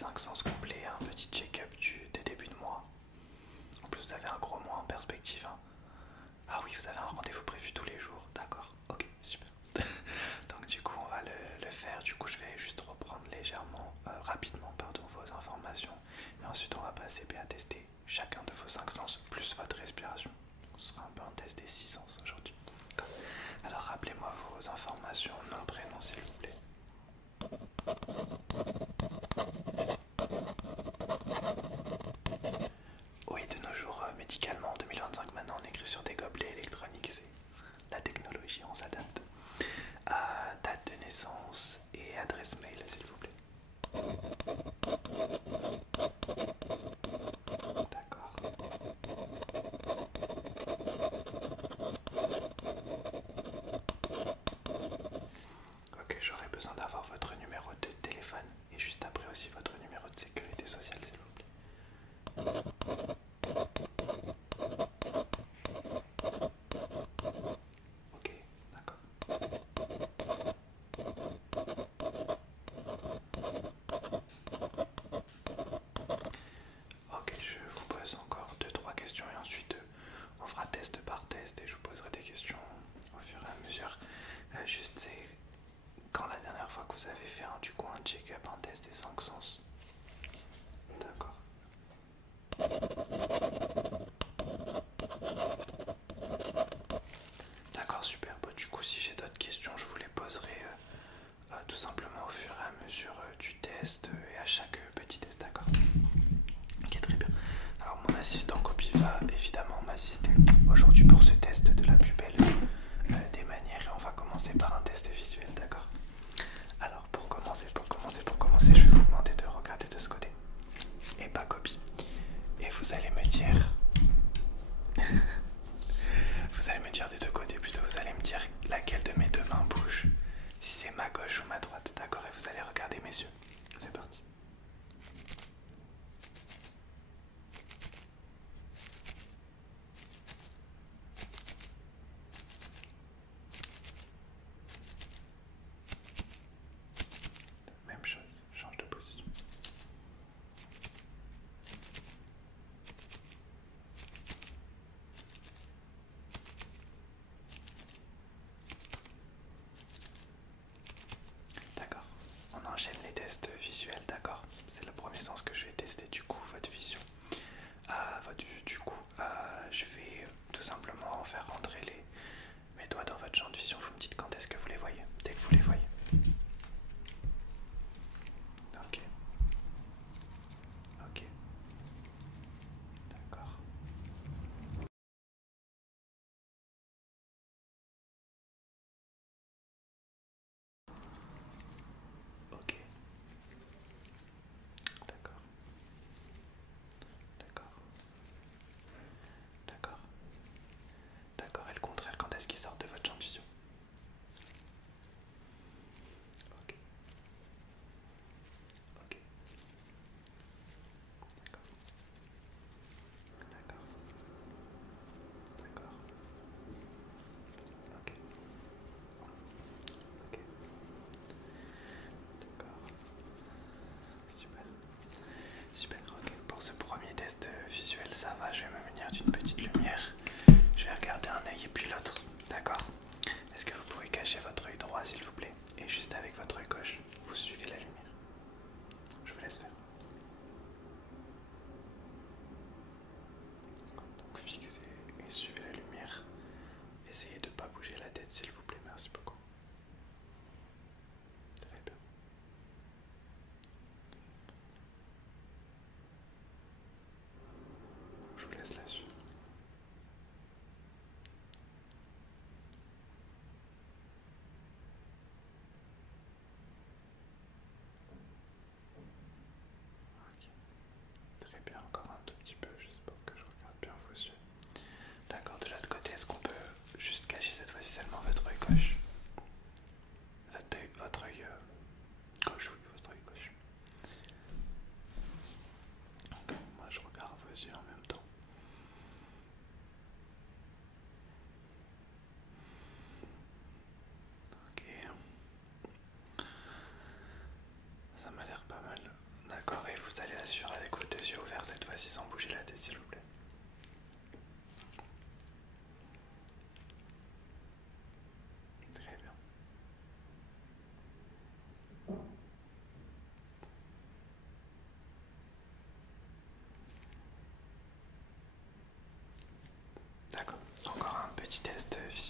5 sens complets, un petit check-up des débuts de mois. En plus, vous avez un gros mois en perspective, hein. Ah oui, vous avez un rendez-vous prévu tous les jours, d'accord, ok, super. Donc du coup, on va le faire. Du coup, je vais juste reprendre légèrement, rapidement, pardon, vos informations. Et ensuite, on va passer à tester chacun de vos 5 sens, plus votre respiration. Ce sera un peu un test des 6 sens aujourd'hui. Alors, rappelez-moi vos informations, nom, prénom, s'il vous plaît. Oui, de nos jours, médicalement, en 2025, maintenant, on écrit sur des gobelets électroniques. C'est la technologie, on s'adapte. Date de naissance et adresse mail, s'il vous plaît. D'accord. Ok, j'aurais besoin d'avoir votre numéro de téléphone et juste après aussi votre numéro de sécurité sociale, s'il vous plaît. Ok, d'accord. Ok, je vous pose encore deux trois questions et ensuite on fera test par test et je vous poserai des questions au fur et à mesure. Juste c'est quand la dernière fois que vous avez fait du coup un check-up, un test des 5 sens. D'accord. D'accord, super. Bon, du coup, si j'ai d'autres questions, je vous les poserai tout simplement au fur et à mesure du test et à chaque petit test, d'accord. Ok, très bien. Alors, mon assistant copie va évidemment m'assister aujourd'hui pour ce test de la plus belle des manières et on va commencer par un test visuel, d'accord. Alors, pour commencer, je vais vous demander de regarder de ce côté et pas copie. Et vous allez me dire. Vous allez me dire des deux côtés plutôt, vous allez me dire laquelle de mes deux mains bouge, si c'est ma gauche ou ma droite, d'accord? Et vous allez regarder mes yeux. C'est parti. Même chose, change de position. D'accord, on enchaîne les tests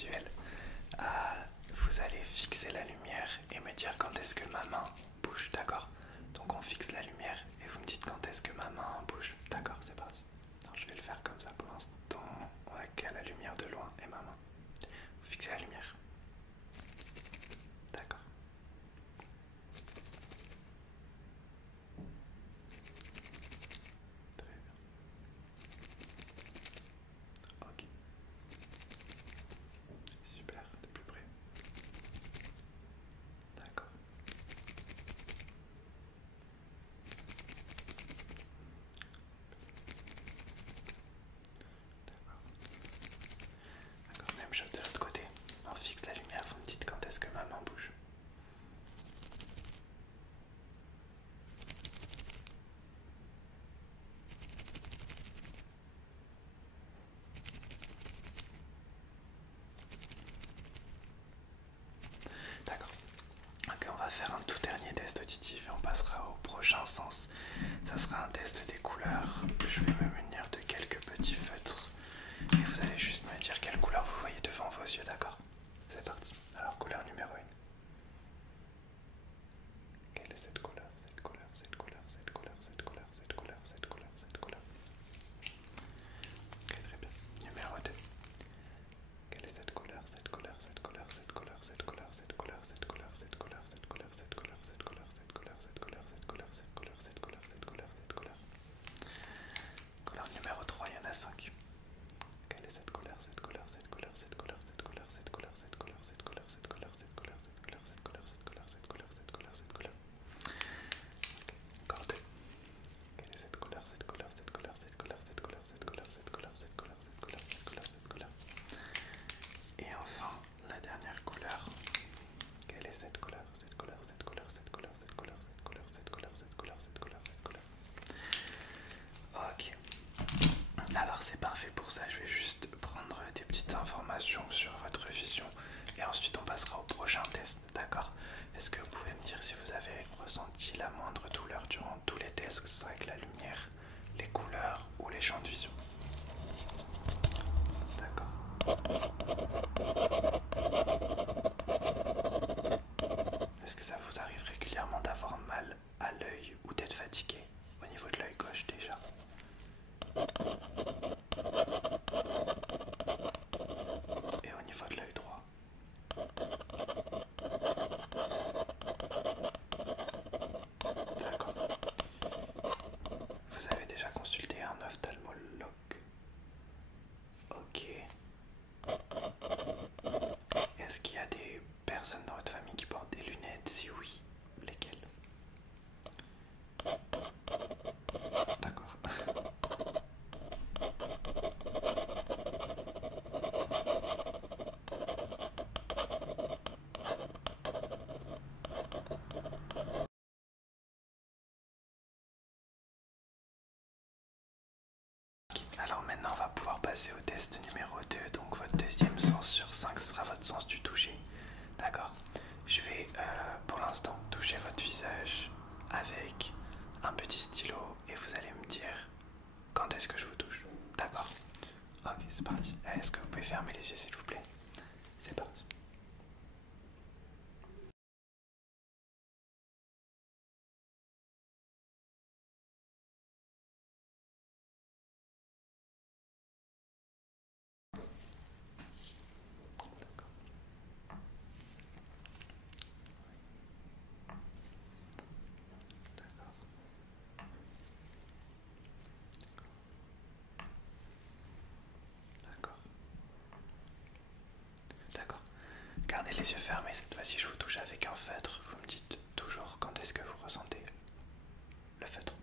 visuel. Vous allez fixer la lumière et me dire quand est-ce que ma main bouge, d'accord? Donc on fixe la lumière et vous me dites quand est-ce que ma main bouge, d'accord? C'est parti. Alors, je vais le faire comme ça pour l'instant, avec la lumière de loin et ma main. Vous fixez la lumière. D'accord. Très bien. Ok. Super, t'es plus près. D'accord. D'accord, même chose de l'autre côté. On fixe la lumière, vous me dites quand est-ce que ma main bouge. D'accord. Ok, on va faire un tout dernier test auditif et on passera au prochain sens. Ça sera un test des couleurs. Je vais me munir de quelques petits feutres et vous allez juste me dire quelle couleur vous voyez devant vos yeux, d'accord? C'est parti. Alors, couleur numéro 1. Quelle est cette couleur? Cette couleur, cette couleur, cette couleur, cette couleur, cette couleur, cette couleur, cette couleur. Ok, très bien. Numéro 2. Quelle est cette couleur? Cette couleur, cette couleur, cette couleur, cette couleur, cette couleur, cette couleur, cette couleur, cette couleur, cette couleur, cette couleur, cette couleur, cette couleur, cette couleur, cette couleur, cette couleur, cette couleur, cette couleur. Couleur numéro 3, il y en a 5. Quelle est cette couleur? Cette couleur, cette couleur, cette couleur, cette couleur, cette couleur, cette couleur, cette couleur, cette couleur, cette couleur, cette couleur, cette couleur, cette couleur, cette couleur, cette couleur, cette couleur. Encore 2. Quelle est cette couleur? Cette couleur, cette couleur, cette couleur, cette couleur, cette couleur, cette couleur, cette couleur, cette couleur, cette couleur, cette couleur. Et enfin, la dernière couleur. Quelle est cette couleur? Cette couleur, cette couleur, cette couleur, cette couleur, cette couleur, cette couleur, cette couleur, cette couleur, cette couleur. Ok. Alors c'est parfait pour ça, je vais juste prendre des petites informations sur votre vision et ensuite on passera au prochain test, d'accord? Est-ce que vous pouvez me dire si vous avez ressenti la moindre douleur durant tous les tests, que ce soit avec la lumière, les couleurs ou les champs de vision? D'accord. Est-ce que ça vous arrive régulièrement d'avoir mal à l'œil ou d'être fatigué au niveau de l'œil gauche déjà? Et au niveau de l'œil droit? D'accord. Vous avez déjà consulté un ophtalmologue? Ok. Est-ce qu'il y a des personnes dans votre famille qui portent des lunettes? Si oui, lesquelles? D'accord. Alors maintenant on va pouvoir passer au test numéro 2. Donc votre deuxième sens sur 5 sera votre sens du toucher. D'accord. Je vais pour l'instant toucher votre visage avec un petit stylo et vous allez me dire quand est-ce que je vous touche. D'accord. Ok, c'est parti. Est-ce que vous pouvez fermer les yeux s'il vous plaît? C'est parti. D'accord. D'accord. Gardez les yeux fermés, cette fois-ci je vous touche avec un feutre. Vous me dites toujours quand est-ce que vous ressentez le feutre.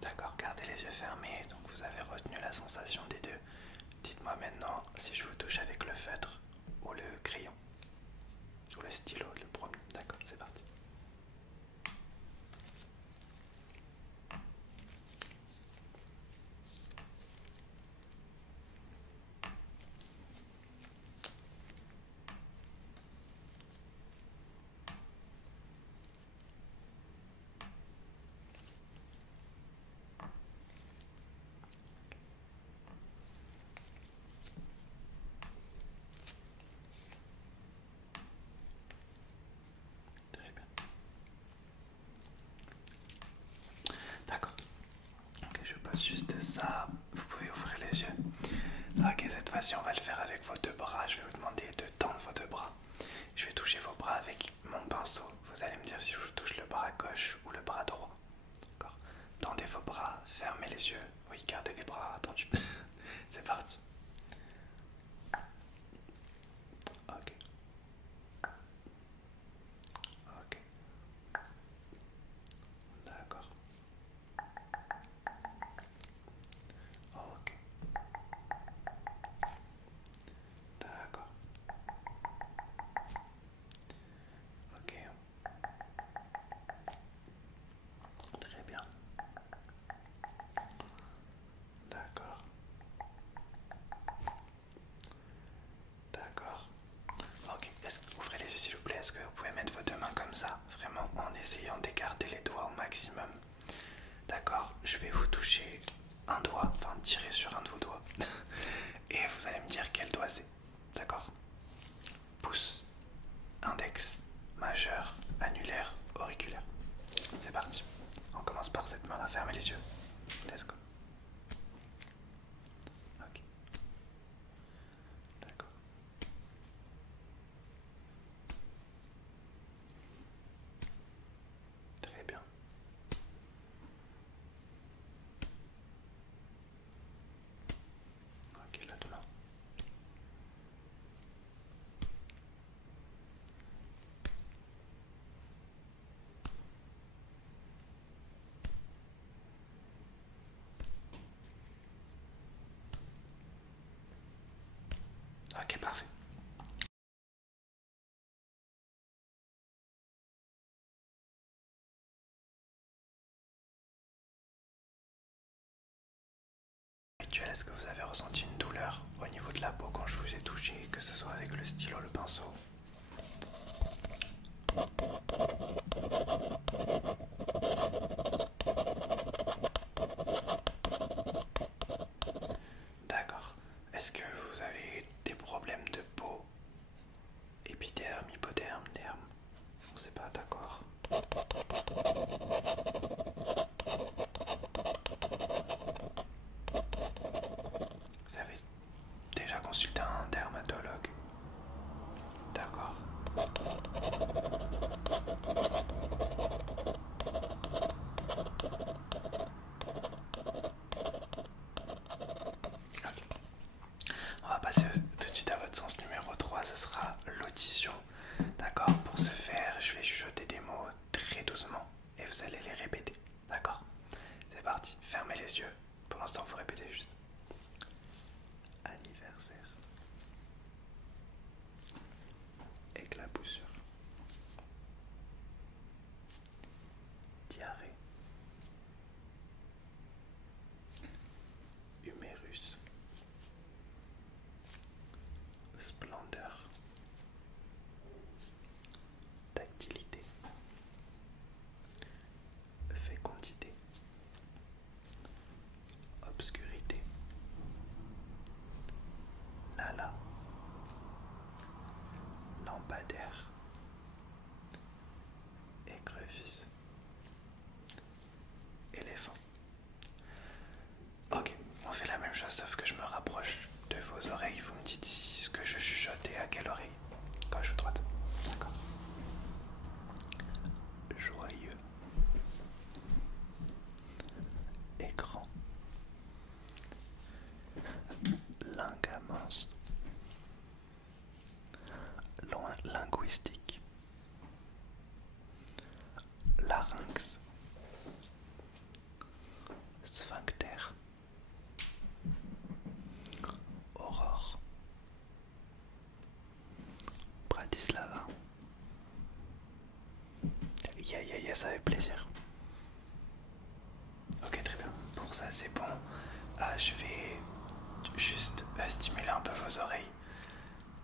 D'accord, gardez les yeux fermés, donc vous avez retenu la sensation des deux. Dites-moi maintenant si je vous touche avec le feutre ou le crayon, ou le stylo, le premier. D'accord, c'est parti. pose juste ça. Vous pouvez ouvrir les yeux. Ok, cette fois-ci, on va le faire avec vos deux bras. Je vais vous demander de tendre vos deux bras. Je vais toucher vos bras avec mon pinceau. Vous allez me dire si je vous touche le bras gauche ou le bras droit. D'accord. Tendez vos bras, fermez les yeux. Oui, gardez les bras tendus. C'est parti. Ok. Ok. D'accord. Ok. D'accord. Ok. Très bien. D'accord. D'accord. Ok. Ouvrez les yeux s'il vous plaît. Est-ce que vous pouvez mettre vos deux mains comme ça, vraiment en essayant d'écarter les doigts au maximum. D'accord. Je vais vous toucher un doigt, enfin tirer sur un de vos doigts. Et vous allez me dire quel doigt c'est. D'accord. Pouce, index, majeur, annulaire, auriculaire. C'est parti. On commence par cette main-là. Fermez les yeux. Let's go. Ok. D'accord. Très bien. Ok, là demain. Ok, parfait. Rituel, est-ce que vous avez ressenti une douleur au niveau de la peau quand je vous ai touché, que ce soit avec le stylo, le pinceau? D'accord. Est-ce que vous avez des problèmes de peau? Épiderme, hypoderme, derme? On sait pas, d'accord. Vous avez déjà consulté un dermatologue? D'accord. Ok. On va passer tout de suite à votre sens numéro 3, ce sera l'audition. D'accord. Pour ce faire, je vais chuchoter des mots très doucement et vous allez les répéter. D'accord. C'est parti. Fermez les yeux. Pour l'instant, vous répétez juste. Anniversaire. Éclaboussure. Diarrhée. Humérus. Splendeur. Tactilité. Fécondité. Obscurité. Nala. Lampadaire. Écrevisse. Éléphant. Ok, on fait la même chose sauf que je me rapproche de vos oreilles. Vous me dites si ce que je chuchote est à quelle oreille? Gauche ou droite? D'accord. Joyeux. Écran. Lingamence. Linguistique. Larynx. Sphincter. Aurore. Bratislava. Ça fait plaisir. Ok, très bien. Pour ça, c'est bon. Je vais juste stimuler un peu vos oreilles.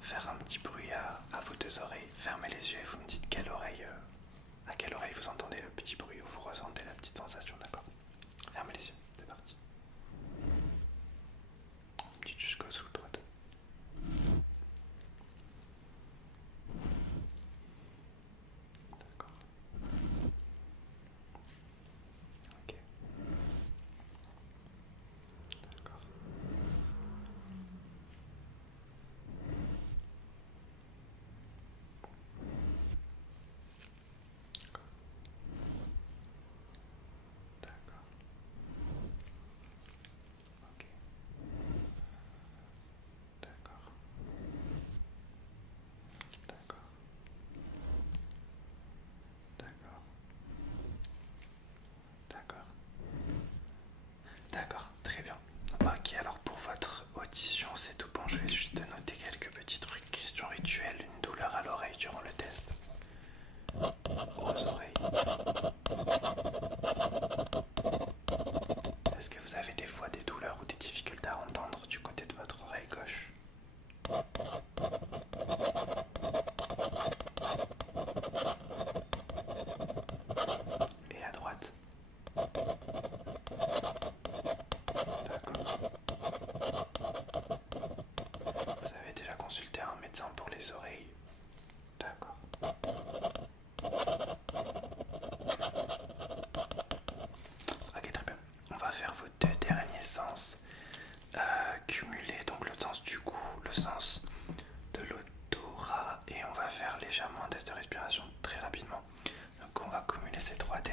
Faire un petit bruit à vos deux oreilles. Fermez les yeux et vous me dites quelle oreille, à quelle oreille vous entendez le petit bruit ou vous ressentez la petite sensation, d'accord? Fermez les yeux, c'est parti. Une petite jusqu'au sous droite. D'accord. Ok.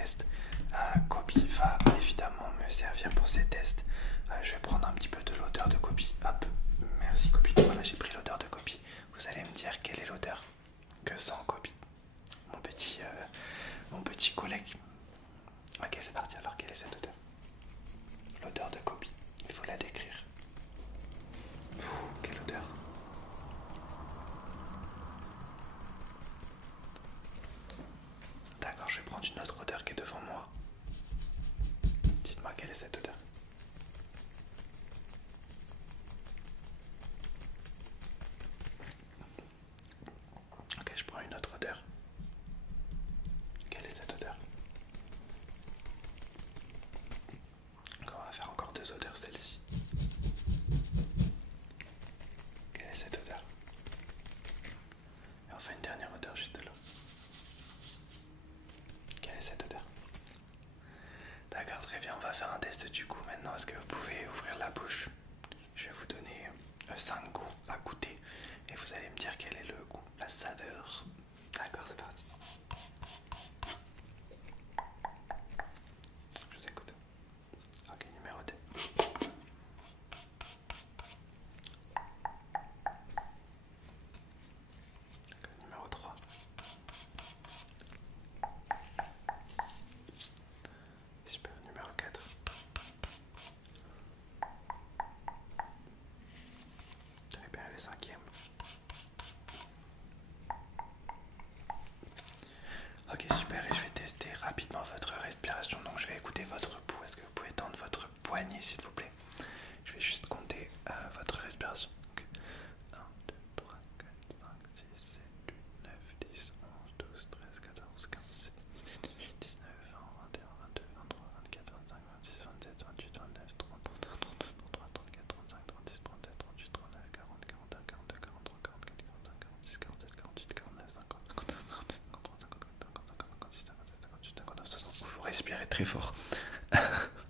tests. Kobe va évidemment me servir pour ces tests. Je vais prendre un petit peu de l'odeur de Kobe. Hop, merci Kobe. Voilà, j'ai pris l'odeur de Kobe. Vous allez me dire quelle est l'odeur que sent Kobe, mon petit collègue. Ok, c'est parti. Alors, quelle est cette odeur? L'odeur de Kobe. Il faut la décrire. Quelle odeur! D'accord, je vais prendre une autre odeur qui est devant moi. Dites-moi quelle est cette odeur. Ok, je prends une autre odeur. Quelle est cette odeur? On va faire encore deux odeurs, celle-ci. Quelle est cette odeur? Et enfin une dernière odeur juste là. Quelle est cette odeur? D'accord, très bien, on va faire un test du goût maintenant. Est-ce que vous pouvez ouvrir la bouche? Je vais vous donner 5 goûts à goûter et vous allez me dire quel est le goût, la saveur. D'accord, c'est parti. Je vous écoute. Ok, numéro 2. Ok, numéro 3. Super, numéro 4. Très bien, le 5e. Ok, super, et je vais tester rapidement votre respiration. Donc je vais écouter votre pouls. Est-ce que vous pouvez tendre votre poignet s'il vous plaît? Je vais juste compter votre respiration. Okay. 1, 2, 3, 4, 5, 6, 7, 8, 9, 10, 11, 12, 13, 14, 15, 16, 17, 18, 19, 20, 21, 22, 23, 24, 25, 26, 27, 28, 29, 30, 31, 32, 33, 34, 35, 36, 37, 38, 39, 40, 41, 42, 43, 44, 45, 46, 47, 48, 49, 50, 51, 53, 54, 55, 56, 57, 58, 59, 60. Il faut respirer très fort.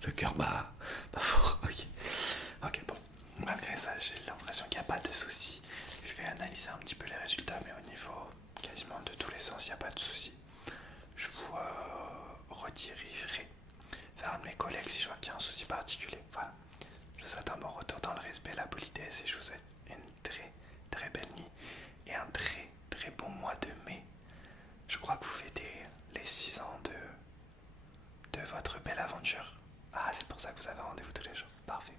Le cœur bat fort. Ok. Ok, bon. Malgré ça, j'ai l'impression qu'il n'y a pas de souci. Je vais analyser un petit peu les résultats, mais au niveau quasiment de tous les sens, il n'y a pas de souci. Je vous redirigerai vers un de mes collègues si je vois qu'il y a un souci particulier. Voilà. Je vous souhaite un bon retour dans le respect, la politesse, et je vous souhaite une très très belle nuit et un très très bon mois de mai. Je crois que vous fêtez les 6 ans de votre belle aventure. Ah, c'est pour ça que vous avez rendez-vous tous les jours. Parfait.